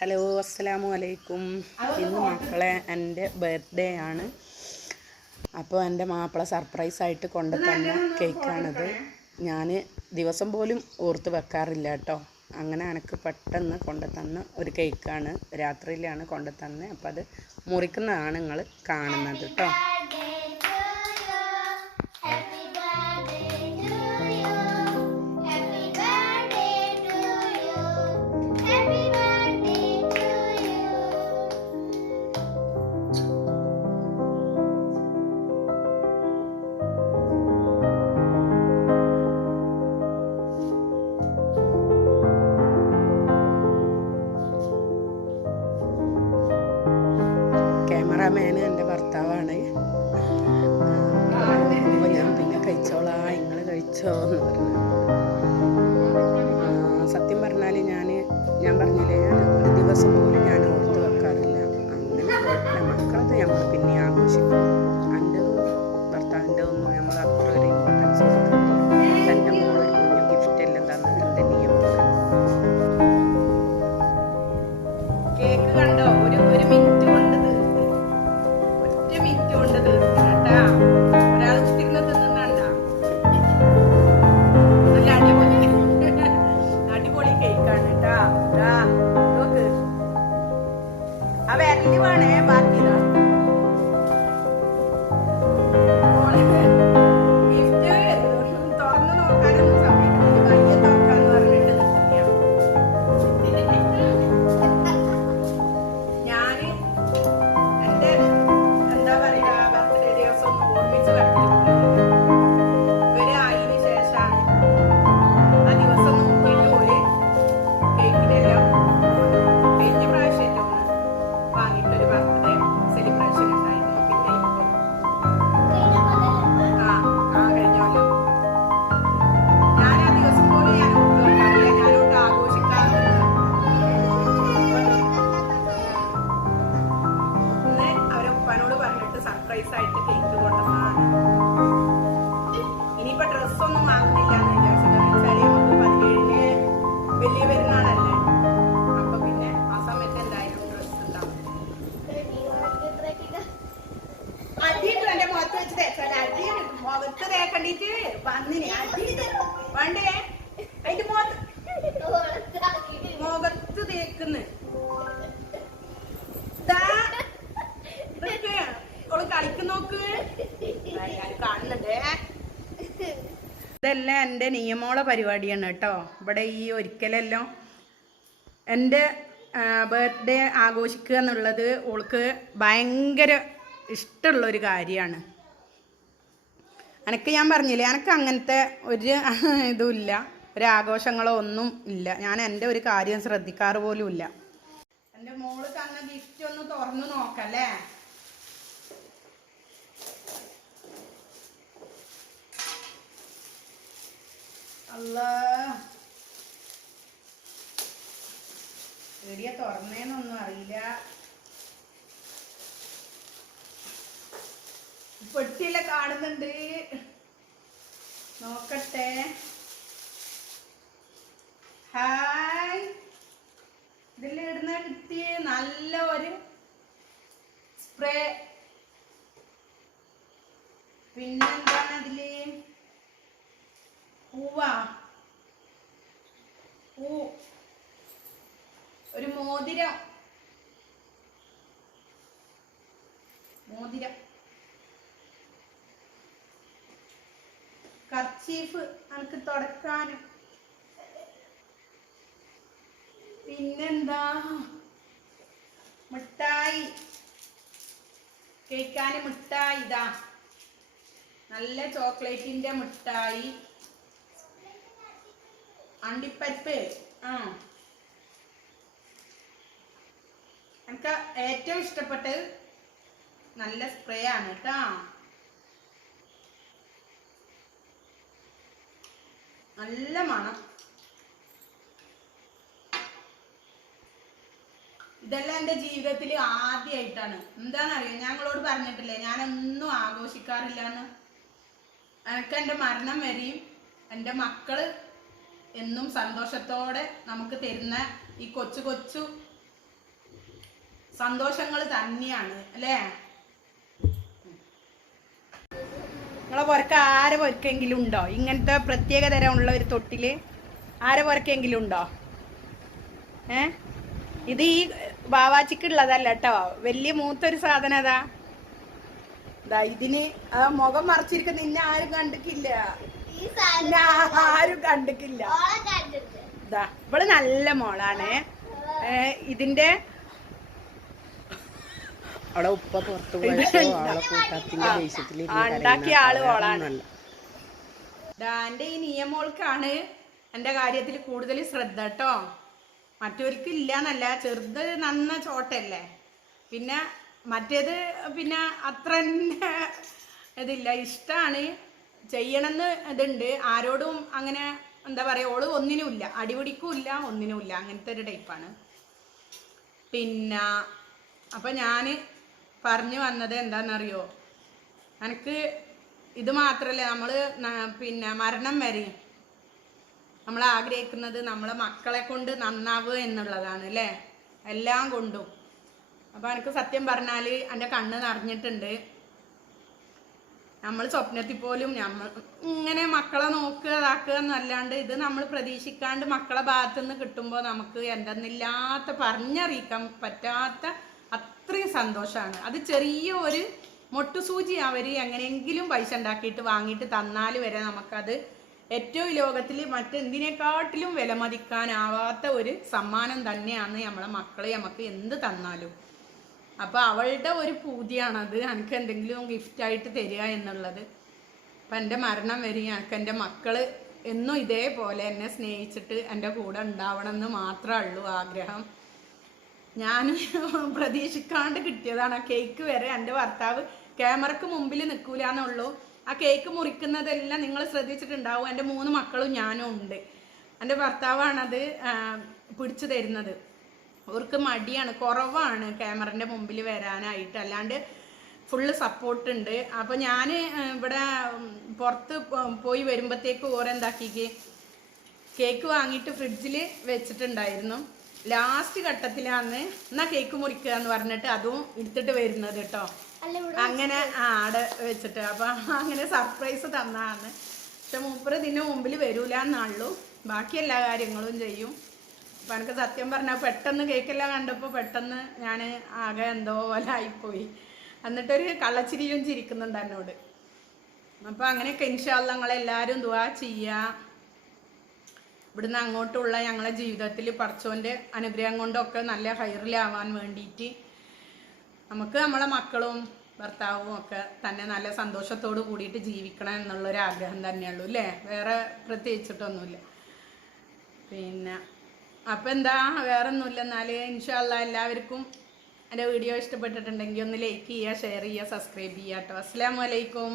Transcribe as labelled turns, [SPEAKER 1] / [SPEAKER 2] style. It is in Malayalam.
[SPEAKER 1] ഹലോ അസ്സലാമു അലൈക്കും. ഇന്ന് മക്കളെ എന്റെ ബർത്ത്ഡേ ആണ്. അപ്പോൾ എന്റെ മാപ്പിള സർപ്രൈസ് ആയിട്ട് കൊണ്ടു തന്ന കേക്കാണിത്. ഞാൻ ദിവസം പോലും ഓർത്ത് വെക്കാറില്ല കേട്ടോ. അങ്ങനെ എനിക്ക് പെട്ടെന്ന് കൊണ്ടു തന്ന ഒരു കേക്കാണ്. രാത്രിയിലാണ് കൊണ്ടു തന്നെ അപ്പോൾ അത് മുറിക്കുന്നതാണ് നിങ്ങൾ കാണുന്നത് കേട്ടോ. ക്യാമറാമാന് എന്റെ ഭർത്താവാണ്. അപ്പോൾ ഞാൻ പിന്നെ കഴിച്ചോളാ നിങ്ങൾ കഴിച്ചോ എന്ന് പറഞ്ഞു. സത്യം പറഞ്ഞാൽ ഞാൻ ഞാൻ പറഞ്ഞില്ലേ ഞാൻ ഒരു ദിവസം പോലും ഞാൻ ഓർത്ത് വെക്കാറില്ല. അങ്ങനെ മക്കളത് ഞങ്ങൾ പിന്നെ ആഘോഷിക്കും. തേക്കണ്ടിട്ട് വന്നിന്. വേണ്ടേ? അതിന്റെ മുഖത്ത് തേക്കുന്ന. ഓൾ കളിക്കുന്ന നോക്ക്. കാണുന്നുണ്ടേ. ഇതെല്ലാം എന്റെ നിയമോള പരിപാടിയാണ് കേട്ടോ. ഇവിടെ ഈ ഒരിക്കലെല്ലാം എന്റെ ബർത്ത്ഡേ ആഘോഷിക്കുക എന്നുള്ളത് ഓൾക്ക് ഭയങ്കര ഇഷ്ടമുള്ളൊരു കാര്യമാണ്. എനക്ക് ഞാൻ പറഞ്ഞില്ലേ എനിക്ക് അങ്ങനത്തെ ഒരു ഇതുമില്ല ഒരു ആഘോഷങ്ങളോ ഒന്നും ഇല്ല. ഞാൻ എന്റെ ഒരു കാര്യം ശ്രദ്ധിക്കാറ് പോലും ഇല്ല. എന്റെ മോൾ തന്ന ഗിഫ്റ്റ് ഒന്ന് തുറന്നു നോക്കല്ലേ? അല്ല എടിയ തുറന്നേന്നൊന്നും അറിയില്ല. പെട്ടിയില കാണുന്നുണ്ട്. നോക്കട്ടെ. ഹായ്. ഇതിൽ ഇടുന്ന കിട്ടി നല്ല ഒരു സ്പ്രേ. പിന്നെന്താണ് അതിൽ? പൂവാ. പൂ. ഒരു മോതിരം. മോതിരം. കർച്ചീഫ് എനിക്ക് തുടക്കാനും. പിന്നെന്താ? മിഠായി. കേക്കാന് മിഠായി ഇതാ. നല്ല ചോക്ലേറ്റിന്റെ മിഠായി. അണ്ടിപ്പരിപ്പ്. ആ. എനിക്ക് ഏറ്റവും ഇഷ്ടപ്പെട്ടത് നല്ല സ്പ്രേ ആണ് കേട്ടോ. നല്ല മണം. ഇതെല്ലാം എന്റെ ജീവിതത്തിൽ ആദ്യമായിട്ടാണ് എന്താണെന്നറിയോ? ഞങ്ങളോട് പറഞ്ഞിട്ടില്ലേ ഞാനൊന്നും ആഘോഷിക്കാറില്ല എന്ന് എനിക്ക് എന്റെ മരണം വരെയും എന്റെ മക്കൾ എന്നും സന്തോഷത്തോടെ നമുക്ക് തരുന്ന ഈ കൊച്ചു കൊച്ചു സന്തോഷങ്ങൾ തന്നെയാണ് അല്ലേ? നിങ്ങളെ പുറക്ക് ആരെ പുറക്കെങ്കിലും ഉണ്ടോ? ഇങ്ങനത്തെ പ്രത്യേക തരമുള്ള ഒരു തൊട്ടിൽ ആരെ പുറക്കെങ്കിലും ഉണ്ടോ? ഏ? ഇത് ഈ ബാവാച്ചിക്കുള്ളതല്ല കേട്ടോ. വലിയ മൂത്തൊരു സാധനം അതാ. ഇതാ ഇതിന് ആ മുഖം മറച്ചിരിക്കുന്ന ഇന്ന ആരും കണ്ടിട്ടില്ല. ആരും കണ്ടിട്ടില്ല. ദാ ഇവൾ നല്ല മോളാണ്. ഇതിന്റെ
[SPEAKER 2] അവിടെ ഉപ്പ പുറത്തു പോയപ്പോ ആളെ കൂട്ടത്തിന്റെ ദേഷ്യത്തിൽ
[SPEAKER 1] ഉണ്ടാക്കിയ ആൾ ഓളാണ്. ഡാന്റെ എന്റെ ഈ നിയമോൾക്കാണ് എന്റെ കാര്യത്തിൽ കൂടുതൽ ശ്രദ്ധ കേട്ടോ മറ്റവർക്ക് ഇല്ല എന്നല്ല ചെറുത് നന്ന ചോട്ടല്ലേ പിന്നെ മറ്റേത് പിന്നെ അത്ര തന്നെ ഇതില്ല. ഇഷ്ടമാണ് ചെയ്യണമെന്ന് ഇതുണ്ട്. ആരോടും അങ്ങനെ എന്താ പറയുക ഓൾ ഒന്നിനുമില്ല അടിപിടിക്കും ഇല്ല ഒന്നിനുമില്ല അങ്ങനത്തെ ഒരു ടൈപ്പാണ്. പിന്നെ അപ്പം ഞാൻ പറഞ്ഞു വന്നത് എന്താണെന്നറിയോ? എനിക്ക് ഇത് മാത്രമല്ല നമ്മൾ പിന്നെ മരണം വരെ നമ്മൾ ആഗ്രഹിക്കുന്നത് നമ്മളെ മക്കളെ കൊണ്ട് നന്നാവുക എന്നുള്ളതാണ് അല്ലേ? എല്ലാം കൊണ്ടും. അപ്പോൾ എനിക്ക് സത്യം പറഞ്ഞാൽ എന്റെ കണ്ണ് നിറഞ്ഞിട്ടുണ്ട്. നമ്മൾ സ്വപ്നത്തിൽ പോലും നമ്മൾ ഇങ്ങനെ മക്കളെ നോക്കുക ഇതാക്കുക എന്നല്ലാണ്ട് ഇത് നമ്മൾ പ്രതീക്ഷിക്കാണ്ട് മക്കളെ ഭാഗത്തു നിന്ന് കിട്ടുമ്പോൾ നമുക്ക് എന്തെന്നില്ലാത്ത പറഞ്ഞറിയിക്കാൻ പറ്റാത്ത അത്രയും സന്തോഷമാണ് അത് ചെറിയ ഒരു മൊട്ടുസൂചി അവർ എങ്ങനെയെങ്കിലും പൈസ ഉണ്ടാക്കിയിട്ട് വാങ്ങിയിട്ട് തന്നാൽ വരെ നമുക്കത് ഏറ്റവും ലോകത്തിൽ മറ്റെന്തിനേക്കാട്ടിലും വിലമതിക്കാനാവാത്ത ഒരു സമ്മാനം തന്നെയാണ് നമ്മളെ മക്കളെ നമുക്ക് എന്ത് തന്നാലും. അപ്പോൾ അവളുടെ ഒരു പൂതിയാണത്. എനിക്ക് എന്തെങ്കിലും ഗിഫ്റ്റായിട്ട് തരിക എന്നുള്ളത്. അപ്പം എന്റെ മരണം വരെ എനിക്ക് എന്റെ മക്കൾ എന്നും ഇതേപോലെ എന്നെ സ്നേഹിച്ചിട്ട് എന്റെ കൂടെ ഉണ്ടാവണം എന്ന് മാത്രമേ ഉള്ളൂ ആഗ്രഹം. ഞാൻ പ്രതീക്ഷിക്കാണ്ട് കിട്ടിയതാണ്. ആ കേക്ക് വരെ എന്റെ ഭർത്താവ് ക്യാമറക്ക് മുമ്പിൽ നിൽക്കൂല എന്നുള്ളൂ ആ കേക്ക് മുറിക്കുന്നതെല്ലാം നിങ്ങൾ ശ്രദ്ധിച്ചിട്ടുണ്ടാവും. എന്റെ മൂന്ന് മക്കളും ഞാനും ഉണ്ട്. എന്റെ ഭർത്താവാണത് പിടിച്ചു തരുന്നത്. അവർക്ക് മടിയാണ് കുറവാണ് ക്യാമറന്റെ മുമ്പിൽ വരാനായിട്ട്. അല്ലാണ്ട് ഫുള്ള് സപ്പോർട്ട് ഉണ്ട്. അപ്പോൾ ഞാൻ ഇവിടെ പുറത്ത് പോയി വരുമ്പോഴത്തേക്ക് ഓരെന്താക്കിക്ക്? കേക്ക് വാങ്ങിയിട്ട് ഫ്രിഡ്ജിൽ വെച്ചിട്ടുണ്ടായിരുന്നു. ലാസ്റ്റ് ഘട്ടത്തിലാണ് എന്നാ കേക്ക് മുറിക്കുക എന്ന് പറഞ്ഞിട്ട് അതും എടുത്തിട്ട് വരുന്നത് കേട്ടോ അങ്ങനെ ആട് വെച്ചിട്ട്. അപ്പൊ അങ്ങനെ സർപ്രൈസ് തന്നാണ്. പക്ഷെ മൂപ്പര് ഇതിന് മുമ്പിൽ വരൂല ബാക്കി എല്ലാ കാര്യങ്ങളും ചെയ്യും. അപ്പൊ എനിക്ക് സത്യം പറഞ്ഞാൽ പെട്ടെന്ന് കേക്കെല്ലാം കണ്ടപ്പോൾ പെട്ടെന്ന് ഞാൻ ആകെ എന്തോ പോലെ ആയിപ്പോയി. എന്നിട്ടൊരു കള്ളച്ചിരിയും ചിരിക്കുന്നുണ്ട് എന്നോട്. അപ്പൊ അങ്ങനെയൊക്കെ ഇൻഷാല്ല ഞങ്ങളെല്ലാവരും ദുവാ ചെയ്യുക ഇവിടുന്ന് അങ്ങോട്ടുള്ള ഞങ്ങളെ ജീവിതത്തിൽ പറച്ചോന്റെ അനുഗ്രഹം കൊണ്ടൊക്കെ നല്ല ഹയറിലാവാൻ വേണ്ടിയിട്ട് നമുക്ക് നമ്മളെ മക്കളും ഭർത്താവും ഒക്കെ തന്നെ നല്ല സന്തോഷത്തോട് കൂടിയിട്ട് ജീവിക്കണം എന്നുള്ളൊരു ആഗ്രഹം തന്നെയുള്ളൂ അല്ലേ? വേറെ പ്രത്യേകിച്ചിട്ടൊന്നുമില്ല. പിന്നെ അപ്പം എന്താ? വേറെ ഒന്നുമില്ല എന്നാൽ ഇൻഷാല്ല എല്ലാവർക്കും എന്റെ വീഡിയോ ഇഷ്ടപ്പെട്ടിട്ടുണ്ടെങ്കിൽ ഒന്ന് ലൈക്ക് ചെയ്യുക ഷെയർ ചെയ്യുക സബ്സ്ക്രൈബ് ചെയ്യുക കേട്ടോ. അസ്സാം വലൈക്കും